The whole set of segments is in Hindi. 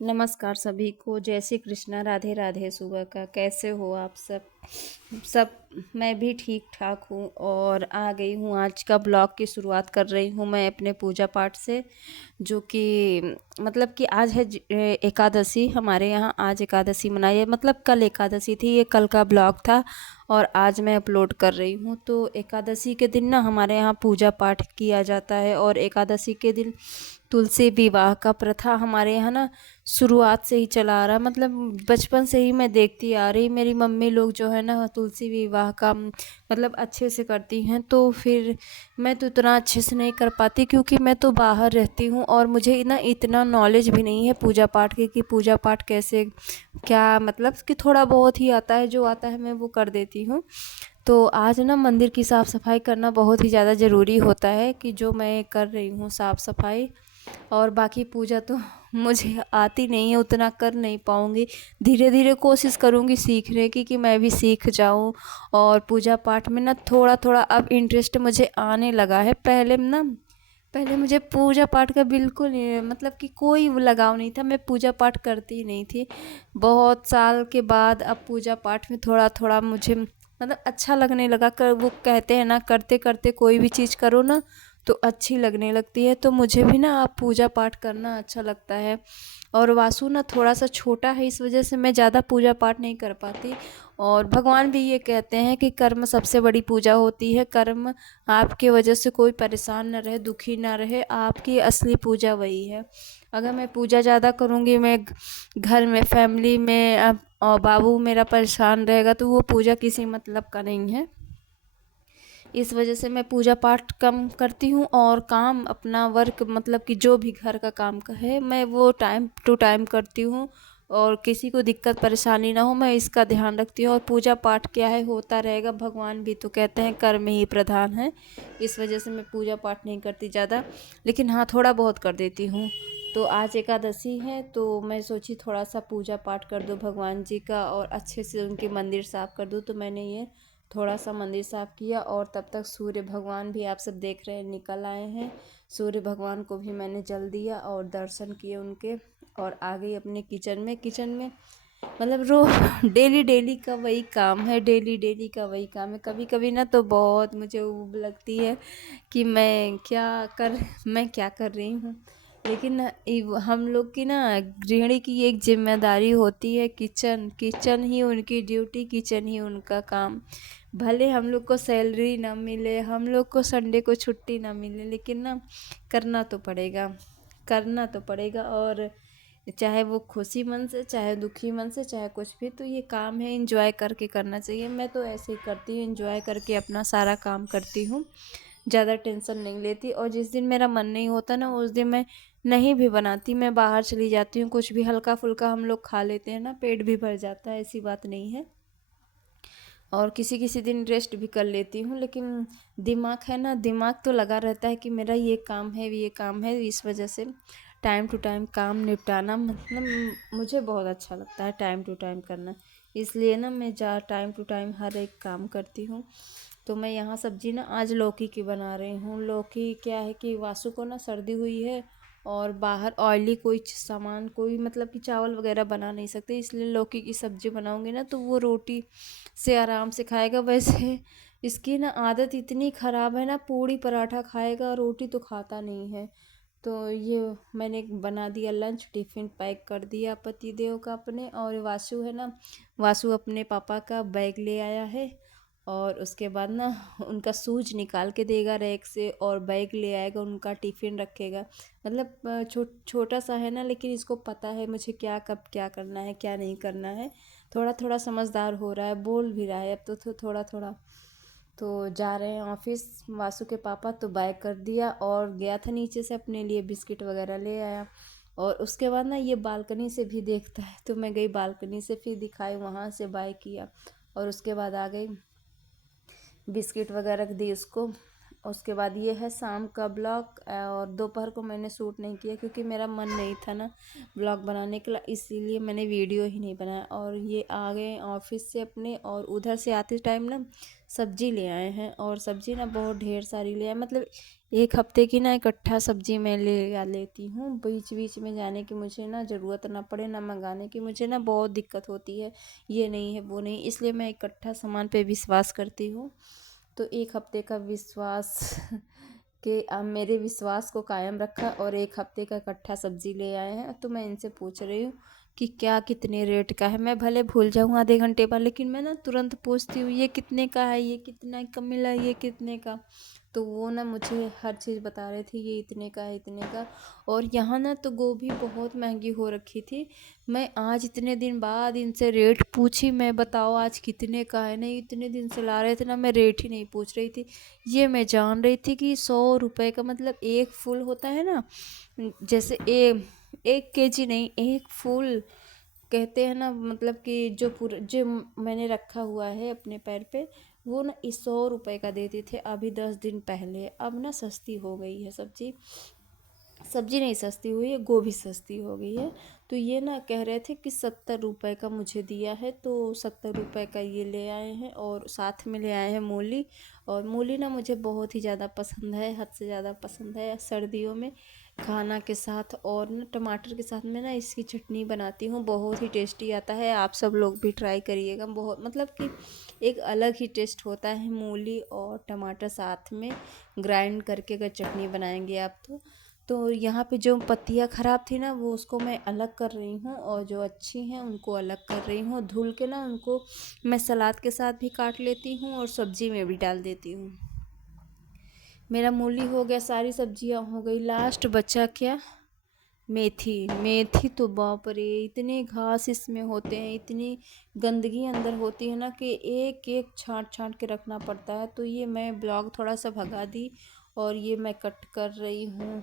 नमस्कार सभी को। जय श्री कृष्णा। राधे राधे। सुबह का कैसे हो आप सब? सब मैं भी ठीक ठाक हूँ और आ गई हूँ। आज का ब्लॉग की शुरुआत कर रही हूँ मैं अपने पूजा पाठ से, जो कि मतलब कि आज है एकादशी। हमारे यहाँ आज एकादशी मनाई है, मतलब कल एकादशी थी, ये कल का ब्लॉग था और आज मैं अपलोड कर रही हूँ। तो एकादशी के दिन ना हमारे यहाँ पूजा पाठ किया जाता है और एकादशी के दिन तुलसी विवाह का प्रथा हमारे यहाँ ना शुरुआत से ही चला आ रहा है। मतलब बचपन से ही मैं देखती आ रही, मेरी मम्मी लोग जो है ना तुलसी विवाह का मतलब अच्छे से करती हैं। तो फिर मैं तो इतना अच्छे से नहीं कर पाती क्योंकि मैं तो बाहर रहती हूँ और मुझे ना इतना नॉलेज भी नहीं है पूजा पाठ की कि पूजा पाठ कैसे क्या, मतलब कि थोड़ा बहुत ही आता है, जो आता है मैं वो कर देती हूँ। तो आज ना मंदिर की साफ़ सफाई करना बहुत ही ज़्यादा ज़रूरी होता है, कि जो मैं कर रही हूँ साफ़ सफाई। और बाकी पूजा तो मुझे आती नहीं है, उतना कर नहीं पाऊँगी। धीरे धीरे कोशिश करूँगी सीखने की, कि मैं भी सीख जाऊँ। और पूजा पाठ में ना थोड़ा थोड़ा अब इंटरेस्ट मुझे आने लगा है। पहले मुझे पूजा पाठ का बिल्कुल नहीं, मतलब कि कोई लगाव नहीं था, मैं पूजा पाठ करती ही नहीं थी। बहुत साल के बाद अब पूजा पाठ में थोड़ा थोड़ा मुझे मतलब अच्छा लगने लगा। कर वो कहते हैं ना, करते करते कोई भी चीज़ करो ना तो अच्छी लगने लगती है। तो मुझे भी ना अब पूजा पाठ करना अच्छा लगता है। और वासु ना थोड़ा सा छोटा है, इस वजह से मैं ज़्यादा पूजा पाठ नहीं कर पाती। और भगवान भी ये कहते हैं कि कर्म सबसे बड़ी पूजा होती है। कर्म आपके वजह से कोई परेशान ना रहे, दुखी ना रहे, आपकी असली पूजा वही है। अगर मैं पूजा ज़्यादा करूँगी, मैं घर में फैमिली में और बाबू मेरा परेशान रहेगा, तो वो पूजा किसी मतलब का नहीं है। इस वजह से मैं पूजा पाठ कम करती हूँ और काम अपना वर्क, मतलब कि जो भी घर का काम का है मैं वो टाइम टू टाइम करती हूँ। और किसी को दिक्कत परेशानी ना हो, मैं इसका ध्यान रखती हूँ। और पूजा पाठ क्या है, होता रहेगा। भगवान भी तो कहते हैं कर्म ही प्रधान है। इस वजह से मैं पूजा पाठ नहीं करती ज़्यादा, लेकिन हाँ थोड़ा बहुत कर देती हूँ। तो आज एकादशी है तो मैं सोची थोड़ा सा पूजा पाठ कर दूँ भगवान जी का और अच्छे से उनके मंदिर साफ़ कर दूँ। तो मैंने ये थोड़ा सा मंदिर साफ़ किया और तब तक सूर्य भगवान भी आप सब देख रहे हैं निकल आए हैं। सूर्य भगवान को भी मैंने जल दिया और दर्शन किए उनके। और आ गई अपने किचन में मतलब डेली डेली का वही काम है, डेली डेली का वही काम है। कभी कभी ना तो बहुत मुझे ऊब लगती है कि मैं क्या कर रही हूँ। लेकिन ना हम लोग की ना गृहिणी की एक जिम्मेदारी होती है, किचन किचन ही उनकी ड्यूटी, किचन ही उनका काम। भले हम लोग को सैलरी ना मिले, हम लोग को संडे को छुट्टी ना मिले, लेकिन ना करना तो पड़ेगा, करना तो पड़ेगा। और चाहे वो खुशी मन से, चाहे दुखी मन से, चाहे कुछ भी, तो ये काम है, एंजॉय करके करना चाहिए। मैं तो ऐसे ही करती हूँ, एंजॉय करके अपना सारा काम करती हूँ, ज़्यादा टेंशन नहीं लेती। और जिस दिन मेरा मन नहीं होता ना, उस दिन मैं नहीं भी बनाती, मैं बाहर चली जाती हूँ। कुछ भी हल्का फुल्का हम लोग खा लेते हैं ना, पेट भी भर जाता है, ऐसी बात नहीं है। और किसी किसी दिन रेस्ट भी कर लेती हूँ, लेकिन दिमाग है ना, दिमाग तो लगा रहता है कि मेरा ये काम है, ये काम है। इस वजह से टाइम टू टाइम काम निपटाना मतलब मुझे बहुत अच्छा लगता है, टाइम टू टाइम करना। इसलिए ना मैं टाइम टू टाइम हर एक काम करती हूँ। तो मैं यहाँ सब्जी ना आज लौकी की बना रही हूँ। लौकी क्या है कि वासु को ना सर्दी हुई है और बाहर ऑयली कोई सामान, कोई मतलब कि चावल वगैरह बना नहीं सकते, इसलिए लौकी की सब्ज़ी बनाऊंगी ना तो वो रोटी से आराम से खाएगा। वैसे इसकी ना आदत इतनी ख़राब है ना, पूड़ी पराठा खाएगा, रोटी तो खाता नहीं है। तो ये मैंने बना दिया लंच, टिफ़िन पैक कर दिया पति देव का अपने। और वासु है ना, वासु अपने पापा का बैग ले आया है और उसके बाद ना उनका शूज निकाल के देगा रैक से और बैग ले आएगा, उनका टिफ़िन रखेगा। मतलब छोटा सा है ना, लेकिन इसको पता है मुझे क्या कब क्या करना है, क्या नहीं करना है। थोड़ा थोड़ा समझदार हो रहा है, बोल भी रहा है अब तो थोड़ा थोड़ा। तो जा रहे हैं ऑफिस वासु के पापा, तो बाय कर दिया और गया था नीचे से अपने लिए बिस्किट वगैरह ले आया। और उसके बाद ना ये बालकनी से भी देखता है, तो मैं गई बालकनी से, फिर दिखाई, वहाँ से बाय किया और उसके बाद आ गई, बिस्किट वगैरह दी उसको। उसके बाद ये है शाम का ब्लॉग। और दोपहर को मैंने शूट नहीं किया क्योंकि मेरा मन नहीं था ना ब्लॉग बनाने के लिए, इसीलिए मैंने वीडियो ही नहीं बनाया। और ये आ गए ऑफिस से अपने, और उधर से आते टाइम ना सब्जी ले आए हैं, और सब्जी ना बहुत ढेर सारी ले आए। मतलब एक हफ्ते की ना इकट्ठा सब्जी मैं ले आ लेती हूँ, बीच बीच में जाने की मुझे ना ज़रूरत ना पड़े, ना मंगाने की। मुझे ना बहुत दिक्कत होती है, ये नहीं है वो नहीं, इसलिए मैं इकट्ठा सामान पे विश्वास करती हूँ। तो एक हफ्ते का विश्वास के मेरे विश्वास को कायम रखा और एक हफ्ते का इकट्ठा सब्जी ले आए हैं। तो मैं इनसे पूछ रही हूँ कि क्या कितने रेट का है। मैं भले भूल जाऊँ आधे घंटे बाद, लेकिन मैं ना तुरंत पूछती हूँ ये कितने का है, ये कितना का मिला, ये कितने का। तो वो ना मुझे हर चीज़ बता रहे थे, ये इतने का है, इतने का। और यहाँ ना तो गोभी बहुत महंगी हो रखी थी। मैं आज इतने दिन बाद इनसे रेट पूछी, मैं बताओ आज कितने का है। नहीं, इतने दिन से ला रहे थे ना, मैं रेट ही नहीं पूछ रही थी। ये मैं जान रही थी कि 100 रुपये का मतलब एक फुल होता है ना, जैसे 1 केजी नहीं, एक फुल कहते हैं ना, मतलब कि जो पूरा जो मैंने रखा हुआ है अपने पैर पे, वो ना इस 100 रुपये का देते थे अभी 10 दिन पहले। अब ना सस्ती हो गई है सब्जी। सब्जी नहीं सस्ती हुई है, गोभी सस्ती हो गई है। तो ये ना कह रहे थे कि 70 रुपये का मुझे दिया है, तो 70 रुपये का ये ले आए हैं और साथ में ले आए हैं मूली। और मूली ना मुझे बहुत ही ज़्यादा पसंद है, हद से ज़्यादा पसंद है सर्दियों में खाना के साथ। और ना टमाटर के साथ में ना इसकी चटनी बनाती हूँ, बहुत ही टेस्टी आता है। आप सब लोग भी ट्राई करिएगा, बहुत मतलब कि एक अलग ही टेस्ट होता है। मूली और टमाटर साथ में ग्राइंड करके अगर चटनी बनाएंगे आप तो यहाँ पे जो पत्तियाँ ख़राब थी ना, वो उसको मैं अलग कर रही हूँ, और जो अच्छी हैं उनको अलग कर रही हूँ। धुल के ना उनको मैं सलाद के साथ भी काट लेती हूँ और सब्जी में भी डाल देती हूँ। मेरा मूली हो गया, सारी सब्जियाँ हो गई, लास्ट बचा क्या, मेथी। मेथी तो बाप रे, इतने घास इसमें होते हैं, इतनी गंदगी अंदर होती है ना कि एक एक छांट छांट के रखना पड़ता है। तो ये मैं ब्लॉग थोड़ा सा भगा दी और ये मैं कट कर रही हूँ।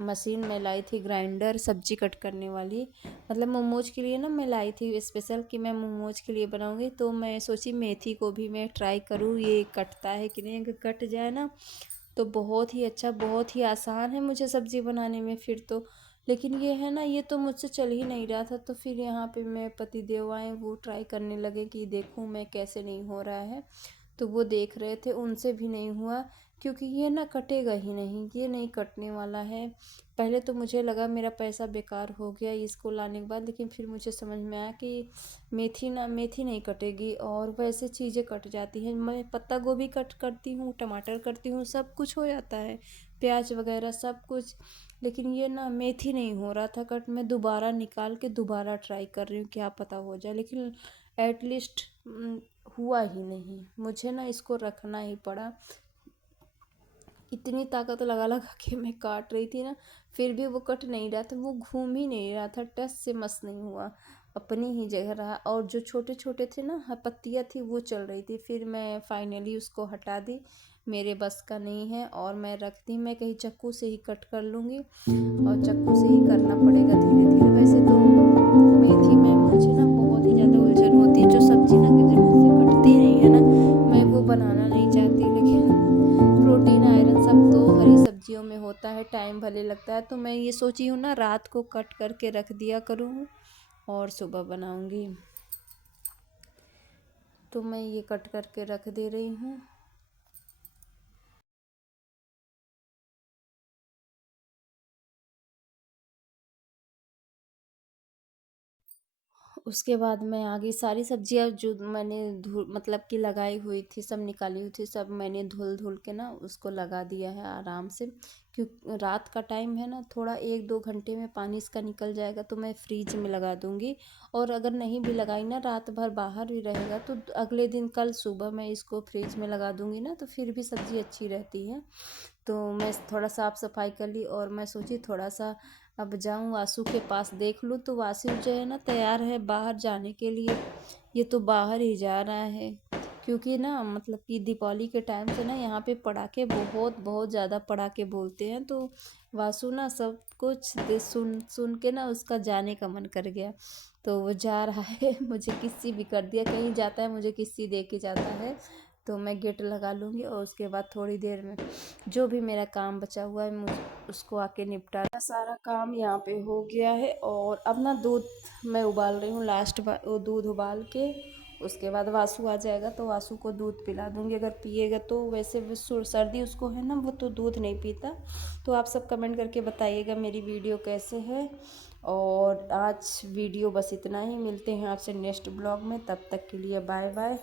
मशीन में लाई थी, ग्राइंडर, सब्जी कट करने वाली। मतलब मोमोज के लिए ना मैं लाई थी स्पेशल, कि मैं मोमोज के लिए बनाऊंगी। तो मैं सोची मेथी को भी मैं ट्राई करूँ ये कटता है कि नहीं। अगर कट जाए ना तो बहुत ही अच्छा, बहुत ही आसान है मुझे सब्ज़ी बनाने में फिर तो। लेकिन ये है ना, ये तो मुझसे चल ही नहीं रहा था। तो फिर यहाँ पे मैं पति देव आए, वो ट्राई करने लगे कि देखूँ मैं कैसे नहीं हो रहा है। तो वो देख रहे थे, उनसे भी नहीं हुआ, क्योंकि ये ना कटेगा ही नहीं, ये नहीं कटने वाला है। पहले तो मुझे लगा मेरा पैसा बेकार हो गया इसको लाने के बाद, लेकिन फिर मुझे समझ में आया कि मेथी नहीं कटेगी और वैसे चीज़ें कट जाती हैं। मैं पत्ता गोभी कट करती हूँ, टमाटर करती हूँ, सब कुछ हो जाता है, प्याज वगैरह सब कुछ। लेकिन ये ना मेथी नहीं हो रहा था कट। मैं दोबारा निकाल के दोबारा ट्राई कर रही हूँ, क्या पता हो जाए। लेकिन एटलीस्ट हुआ ही नहीं, मुझे ना इसको रखना ही पड़ा। इतनी ताकत लगा लगा के मैं काट रही थी ना, फिर भी वो कट नहीं रहा था, वो घूम ही नहीं रहा था, टस से मस नहीं हुआ, अपनी ही जगह रहा। और जो छोटे छोटे थे ना पत्तियाँ थी, वो चल रही थी। फिर मैं फाइनली उसको हटा दी, मेरे बस का नहीं है। और मैं रख दी, मैं कहीं चाकू से ही कट कर लूँगी, और चाकू से ही करना पड़ेगा धीरे धीरे। वैसे तो मेथी में मुझे ना बहुत ही ज़्यादा उलझन होती है, जो सब्जी ना जो मुझसे कटती नहीं है ना, मैं वो बनाना नहीं चाहती। लेकिन प्रोटीन आयरन सब तो हरी सब्जियों में होता है, टाइम भले लगता है। तो मैं ये सोची हूँ ना, रात को कट करके रख दिया करूँ और सुबह बनाऊँगी। तो मैं ये कट करके रख दे रही हूँ। उसके बाद मैं आगे सारी सब्जियां जो मैंने धुल मतलब कि लगाई हुई थी, सब निकाली हुई थी, सब मैंने धुल धुल के ना उसको लगा दिया है आराम से। क्योंकि रात का टाइम है ना, थोड़ा 1-2 घंटे में पानी इसका निकल जाएगा, तो मैं फ्रीज में लगा दूंगी। और अगर नहीं भी लगाई ना, रात भर बाहर भी रहेगा, तो अगले दिन कल सुबह मैं इसको फ्रीज में लगा दूंगी ना, तो फिर भी सब्ज़ी अच्छी रहती है। तो मैं थोड़ा साफ़ सफाई कर ली, और मैं सोची थोड़ा सा अब जाऊँ वासु के पास देख लूँ। तो वासु जो है ना, तैयार है बाहर जाने के लिए। ये तो बाहर ही जा रहा है, क्योंकि ना मतलब कि दीपावली के टाइम से ना यहाँ पे पटाखे बहुत बहुत ज़्यादा पटाखे बोलते हैं। तो वासु ना सब कुछ सुन सुन के ना उसका जाने का मन कर गया, तो वो जा रहा है। मुझे किस्सी भी कर दिया, कहीं जाता है मुझे किस्सी दे के जाता है। तो मैं गेट लगा लूँगी, और उसके बाद थोड़ी देर में जो भी मेरा काम बचा हुआ है मुझे उसको आके निपटा। सारा काम यहाँ पे हो गया है। और अब ना दूध मैं उबाल रही हूँ, लास्ट बार वो दूध उबाल के उसके बाद वासु आ जाएगा तो वासु को दूध पिला दूँगी, अगर पिएगा तो। वैसे भी सर्दी उसको है ना, वो तो दूध नहीं पीता। तो आप सब कमेंट करके बताइएगा मेरी वीडियो कैसे है। और आज वीडियो बस इतना ही, मिलते हैं आपसे नेक्स्ट ब्लॉग में, तब तक के लिए बाय बाय।